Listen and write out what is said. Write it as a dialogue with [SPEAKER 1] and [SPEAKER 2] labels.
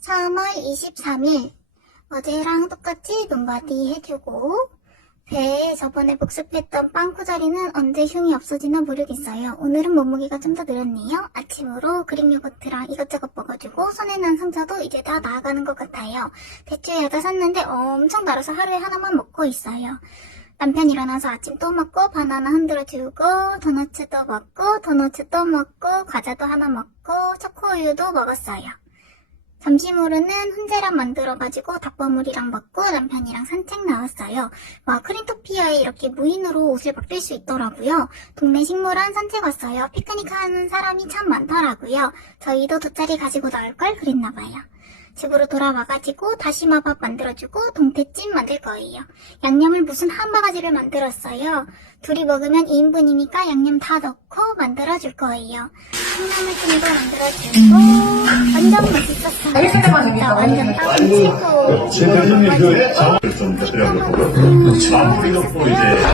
[SPEAKER 1] 3월 23일 어제랑 똑같이 눈바디 해주고 배에 저번에 복습했던 빵꾸 자리는 언제 흉이 없어지나 모르겠어요. 오늘은 몸무게가 좀 더 늘었네요. 아침으로 그릭 요거트랑 이것저것 먹어주고 손에 난 상처도 이제 다 나아가는 것 같아요. 대추에 야자 샀는데 엄청 달아서 하루에 하나만 먹고 있어요. 남편 일어나서 아침 또 먹고 바나나 흔들어 주고 도너츠도 먹고 도너츠 또 먹고 과자도 하나 먹고 초코우유도 먹었어요. 점심으로는 훈제랑 만들어가지고 닭버무리랑 먹고 남편이랑 산책 나왔어요. 와 크린토피아에 이렇게 무인으로 옷을 바뀔 수 있더라고요. 동네 식물원 산책 왔어요. 피크닉 하는 사람이 참 많더라고요. 저희도 돗자리 가지고 나올 걸 그랬나봐요. 집으로 돌아와가지고 다시마밥 만들어주고 동태찜 만들 거예요. 양념을 무슨 한 바가지를 만들었어요. 둘이 먹으면 2인분이니까 양념 다 넣고 만들어줄 거예요. 콩나물찜도 만들어주고 완전 맛있었어요. 진짜 완전 딱 최고.
[SPEAKER 2] 좀 마무리도 이제